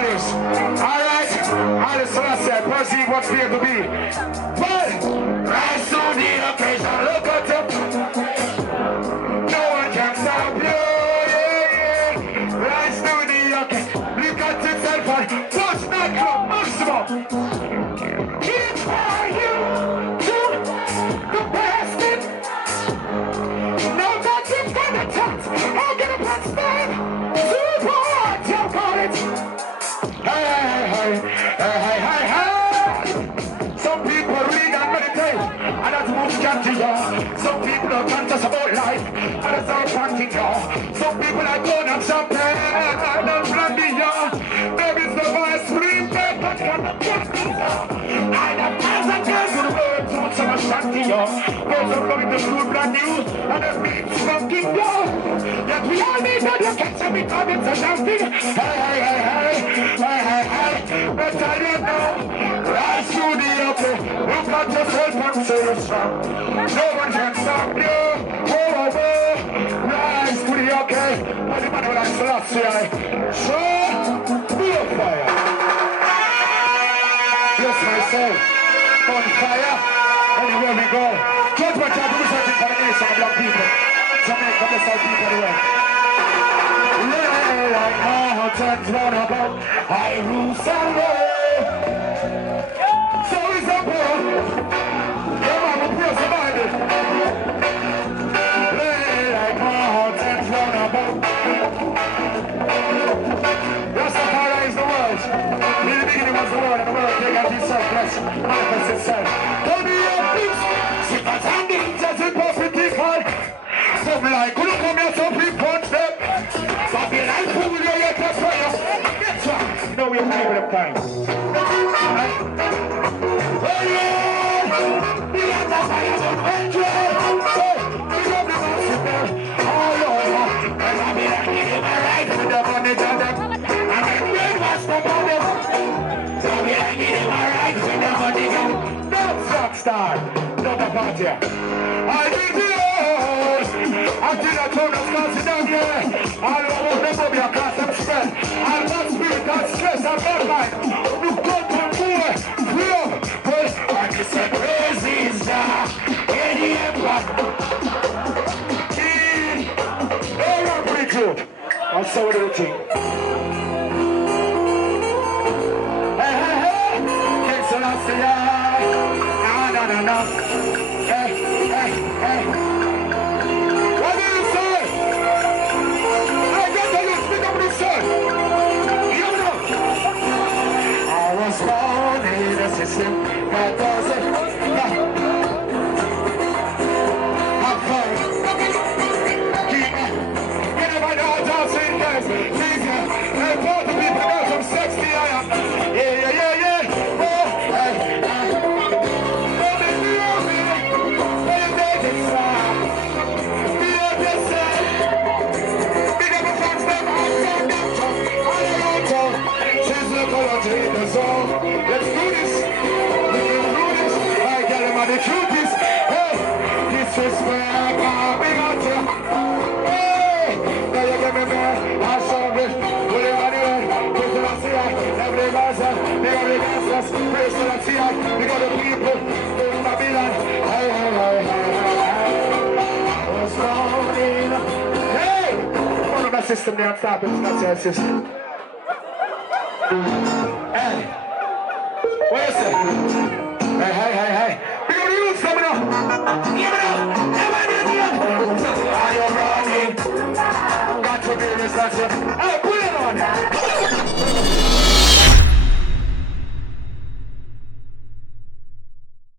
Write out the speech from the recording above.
values. Alright? Alice Selassie, perceive what's here to be. But rise to the occasion, look at them. No one can stop you. Rise to the occasion, look at yourself and touch that club maximum. Keep for you to the best in. No nothing's gonna touch. I'm gonna punch them. Support, you got it. Hey, hey, hey, hey, hey, hey. Some people read and meditate, and that's most catchy, y'all. Some people are conscious about life, and that's all panting, y'all. Some people are going up champagne, and that's brandy, y'all. Maybe it's the voice, scream, back, but can't the panting, y'all. I have guys and girls in the world, so much of a shanty, y'all. Girls are coming to school brand new, and the beats funky, y'all. Yet we all need that you catch me coming to something. Hey, hey, hey, hey, hey, hey, hey. But I don't know, rise to the upper, look at yourself and say you're strong. No one can stop you. Oh, oh, oh. Rise to the okay. What the man will I slap say? So, be on fire. Yes, myself. On fire. Anywhere we go. Just watch out, do something for the nation of black people. Jamaica, the South people, the way. Like mountains round about, I rule somewhere. So is the poor. Yeah, man, we pray somebody. Like mountains round about. Rastafari is the world. In the beginning was the world, and the world take out itself, bless, manifest itself. Don't be your peace. Sit at and ninjas in perfectly fine. Some like, who look on me, some people punch them. But the life fool you yet to fire. That's right. You know we're people of time. Oh yeah! We have the fire of hatred. We love the master. Oh Lord. And I'll be like, give him a right with the money to them. And then brainwash the money. I'll be like, give him a right with the money to them. Don't stop, star. Not a party. I think the Lord. I think I told us not to down here. All over the body, I can't some stress. I'll not spirit, not stress, I'm not mind. You come from more, real. But I just said, crazy is that. Any empire. Hey, I'm pretty good. I'll say what do you think? Hey, hey, hey. King Selassie. No, no, no, no. Hey, hey, hey. What do you say? I was born in a system that doesn't have fun. Keep me. You never know how to sing this. Jesus. And both the people know some sexy I am. Yeah, yeah, yeah, yeah. Oh, hey, hey. Don't make me love me. Let you take it slow. Be on this side. Big up a fans them. Let's do this. We can do this. I got him on the truth is. Hey, this is where I got me got you. Hey, now you get me back. I saw it. Put it on the way. Put it on the eye. Every Gaza. They got the Gazas. Praise to the eye. We got the people. In Babylon. Hey, hey, hey, hey, hey. What's wrong in? Hey, one of my system there on top. It's not your system. Hey, what you say? Hey, hey, hey, hey. We got the youth coming up. Give it up. Everybody in here. Are you running? Got to be responsible.